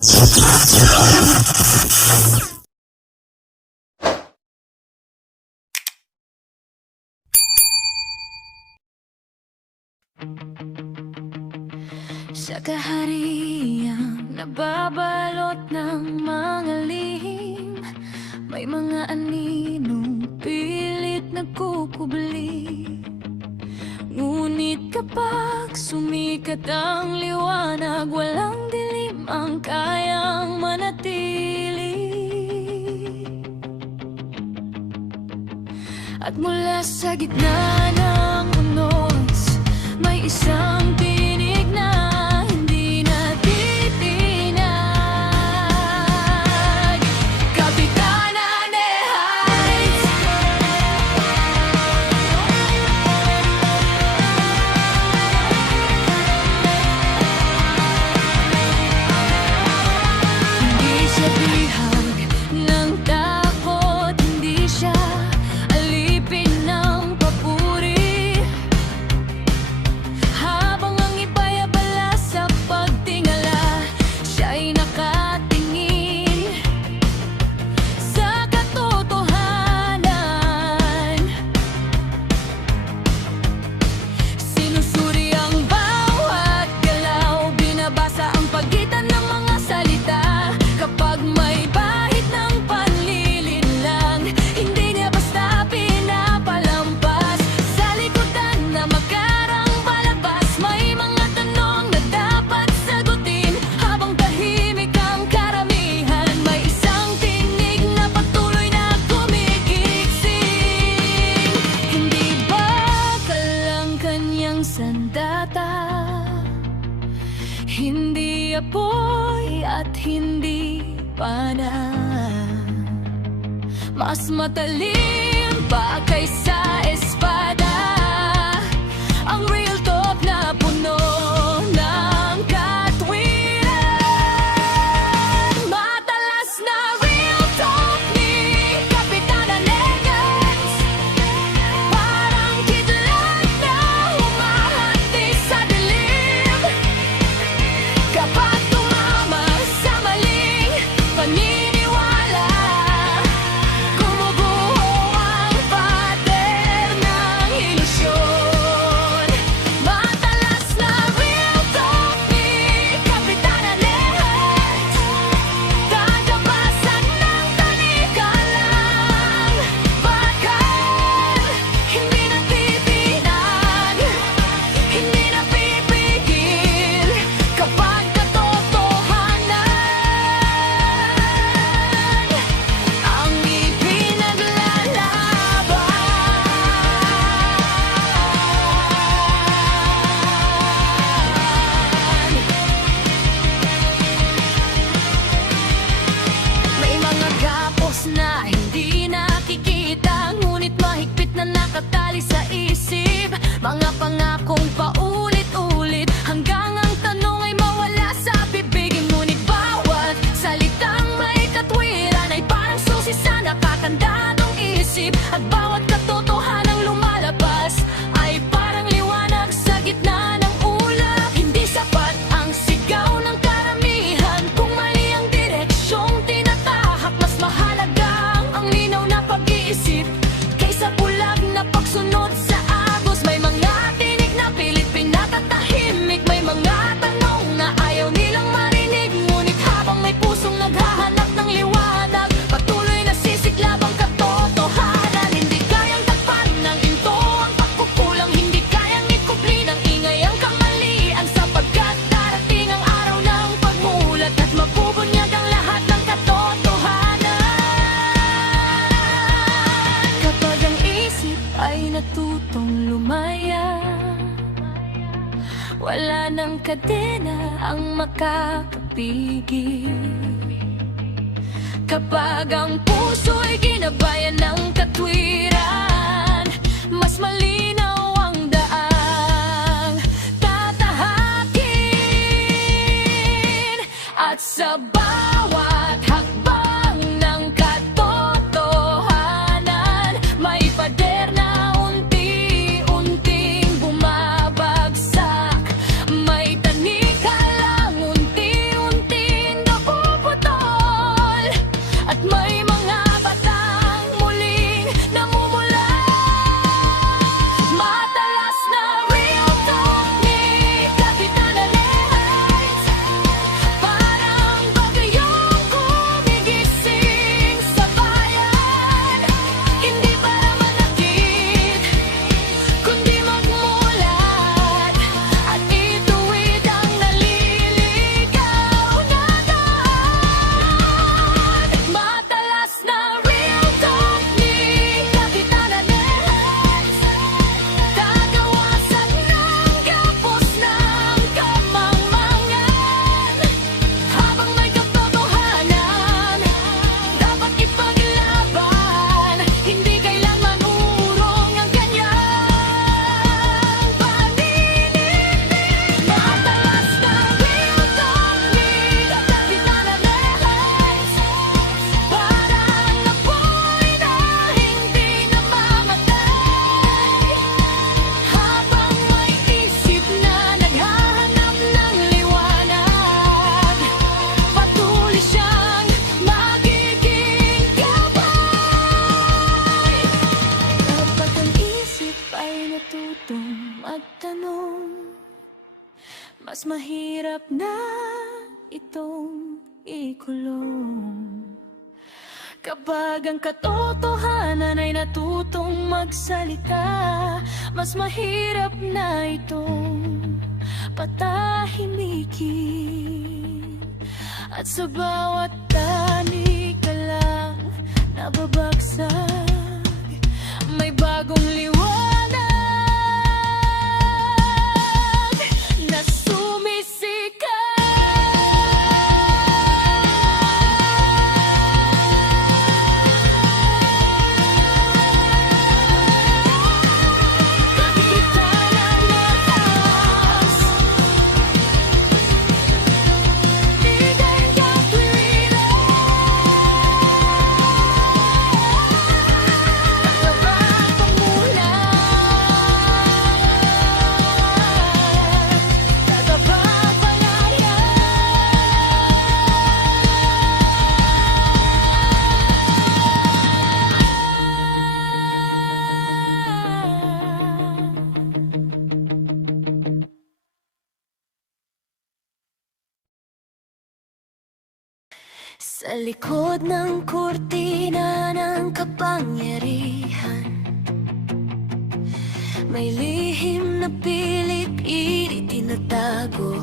Sa kahariang nababalot ng mga lihim, may mga aninong pilit nagkukubli. Ngunit kapag sumikat ang liwanag, walang dilim ang kayang manatili. At mula sa gitna ng unos, may isang tinig na hindi natitinag. Kapitana Nehayt. Hindi siya bihag ng takot, hindi siya alipin ng papuri. Habang ang iba'y abala sa pagtingala, siya'y nakatingin sa katotohanan. Sinusuri ang bawat galaw, binabasa ang pagitan ng mga salita. Kapag may bahid ng panlilinlang, hindi niya basta pinapalampas. Sa likodan na makarang palabas, may mga tanong na dapat sagutin. Habang tahimik ang karamihan, may isang tinig na patuloy na kumikiksing. Hindi bakal ang kanyang sandata, hindi apoy at hindi pana. Mas matalim pa kaysa espada ang real talk na puno ng katwiran. Matalas na real talk ni Kapitana Nehayt, parang kidlat na humahati sa dilim. Kapag tumama sa maling paniniwala, gumuguho ang pader ng ilusyon. Matalas na real talk ni Kapitana Nehayt, tatapasan ng talikalang bakal. Hindi natitinag, hindi napipigil kapag katotohanan ang ipinaglalaban. May mga gapos na hindi nakikita, ngunit mahigpit na nakatali sa isip. Mga pangakong paulit-ulit, hanggang ang tanong ay mawala sa bibig. Ngunit bawat salitang may katwiran ay parang susi sa nakakandadong isip. At bawat katotohanang lumalabas ay parang liwanag sa gitna ng ulap. Hindi sapat ang sigaw ng karamihan kung mali ang direksyong tinatahak. Mas mahalaga ang linaw na pag-iisip kaysa bulag na pagsunod sa agos. May mga tinig na pilit pinatatahimik, may mga tanong na ayaw nilang marinig. Ngunit habang may pusong naghahanap ng liwanag, patuloy na sisiklab ang katotohanan. Hindi kayang takpan ng into ang pagkukulang, hindi kayang ikubli ng ingay ang kamalian, sapagkat darating ang araw ng pagmulat at mabubunyag ang lahat ng katotohanan. Kapag ang isip ay natutong lumaya, wala nang kadena ang makakapigil. Kapag ang puso'y ginabayan ng katwiran, mas malinaw ang daang tatahakin. At sa bawat hakbang ng katotohanan, may pader na unti-unting bumabagsak. May tanika lang unti-unting nabubuo. ay natutong magtanong, mas mahirap na itong ikulong. Kapag ang katotohanan ay natutong magsalita, mas mahirap na itong patahimikin. At sa bawat tani ka lang nababagsak, may bagong liwanag na sumisikat. Sa likod ng kurtina ng kapangyarihan, may lihim na pilit-pilit tinatago.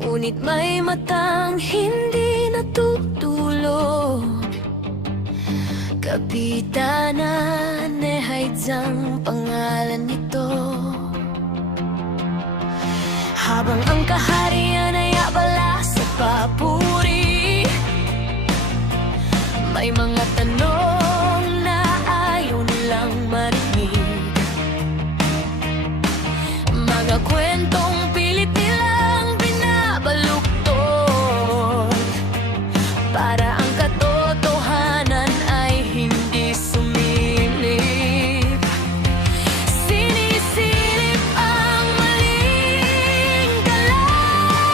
Ngunit may matang hindi natutulog. Kapitana Nehaidzang pangalan nito. Habang ang kaharian ay abala sa papuri, may mga tanong na ayaw nilang marinig. Mga kwentong pilit nilang binabaluktot, para ang katotohanan ay hindi sumilip. Sinisilip ang maling galang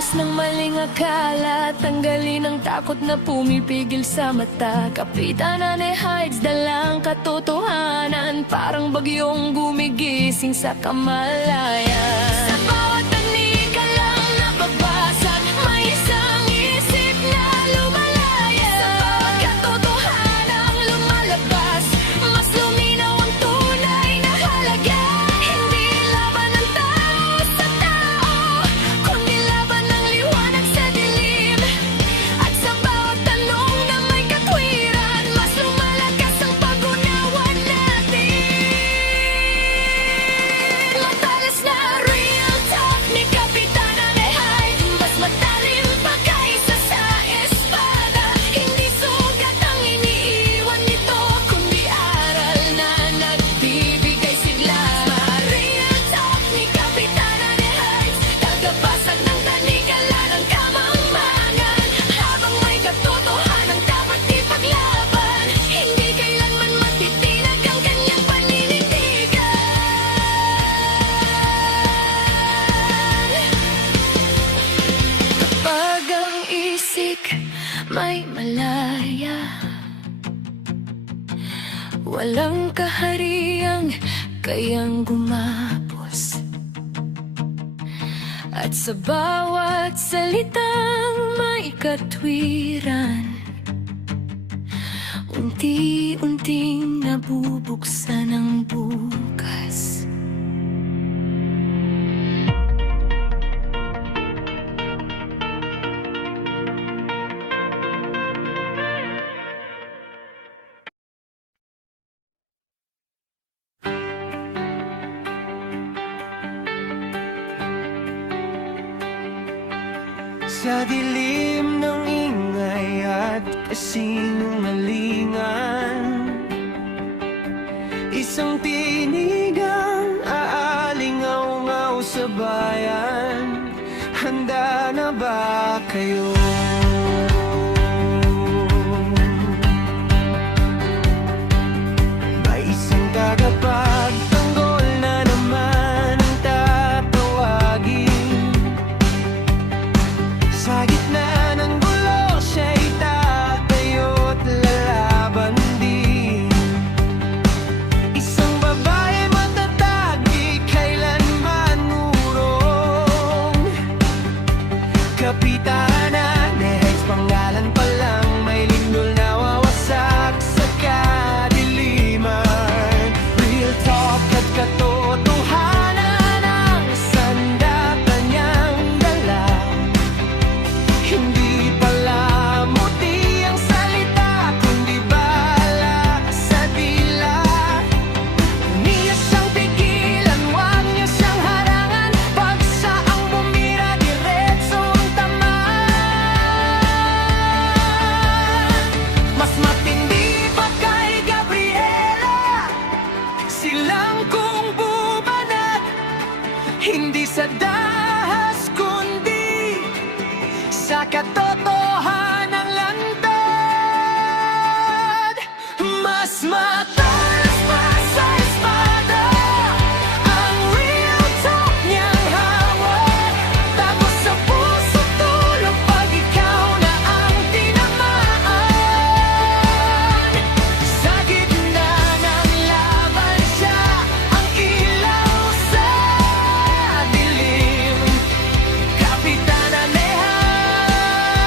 Pagkatapos ng maling akala, tanggalin ang takot na pumipigil sa mata. Kapitanan ni Hides, dalang katotohanan, parang bagyong gumigising sa kamalayan. Sa bawat tanika lang nababasag, may isang isip na lumalaya. Sa bawat katotohanang lumalabas, mas luminaw ang tunay na halaga. Hindi laban ng tao sa tao, kundi laban ng liwanag sa dilim. At sa bawat tanong na may katwiran, mas lumalakas ang pag-unawa natin. Matalas na real talk ni Kapitana Nehay, mas matalim pa kaysa sa espada. Hindi sugat ang iniiwan nito, kundi aral na nagbibigay sigla. Real talk ni Kapitana Nehay, tagapasag ng tanikala ng kamangmangan. Habang may katotohanan dapat ipaglaban, hindi kailanman matitinag ang kanyang paninindigan. Kapag ang isik may malaya, walang kahariang kayang gumapos. At sa bawat salitang may katwiran, unti-unting nabubuksan ang bukas. Sa dilim ng ingay at kasinungalingan, isang tinig ang aalingaw-ngaw sa bayan. Handa na ba kayo? May isang tagapagtanggol na naman ang tatawagin. Sa gitna ng gulo, siya'y tatayo't lalaban din. Isang babae matatag, di kailanman urong. Kapitana Nehes, pangalan pa lang, may lindol na wawasak sa kadiliman. Real talk at katotohanan ang sandata niyang dala. Hindi pala muti ang salita, kundi bala sa dila. Niya siyang pigilan, huwag niya siyang harangan. Pag saang bumira, diretsong tamaan. Mas matindi pa kay Gabriela, silang kung bubanat. Hindi sa dahas, kundi sa katotohanan lantad. Mas matalas pa sa espada ang real talk niyang hawak. Tapos sa puso tulog pag ikaw na ang tinamaan. Sa gitna ng laban siya ang ilaw sa dilim. Kapitana Nehay,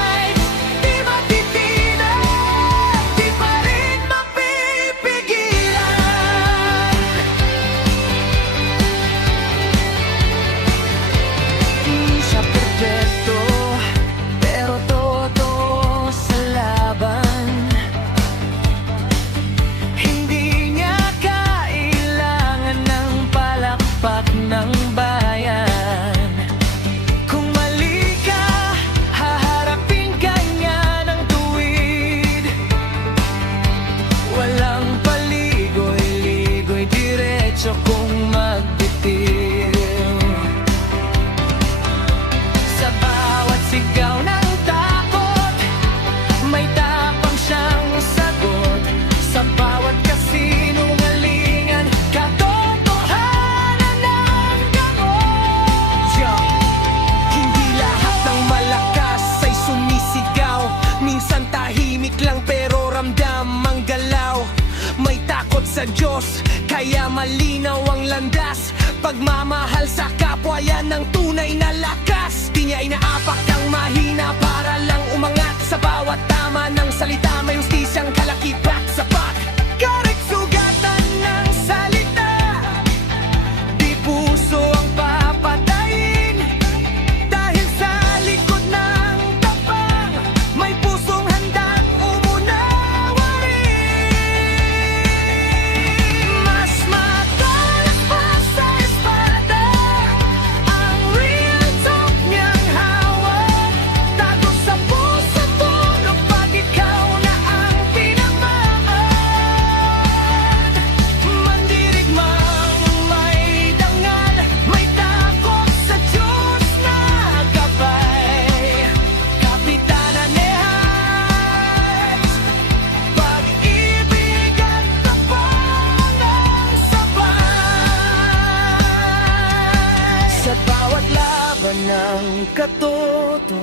malinaw ang landas. Pagmamahal sa kapwa, yan ang tunay na lakas. Di niya inaapak ang mahina para lang umangat. Sa bawat tama ng salita may hustisyang kalakipat. Sapat, karik sugatan ng salita. Di puso ang papatayin. Dahil sa likod ng tapang may pusong handang umunawain. Mas matalas pa sa espada ang real talk niyang hawak. Tago sa puso tulog pag ikaw na ang tinamaan. Mandirigmang may dangal, may takot sa Diyos na gabay. Kapitana ni Hans, pag-ibig at tapangang sabay. Sa bawat laban ng katotohanan,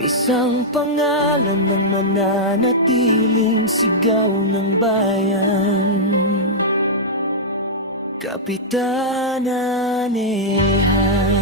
isang pangalan ng mananatiling sigaw ng bayan. Kapitana Nehan.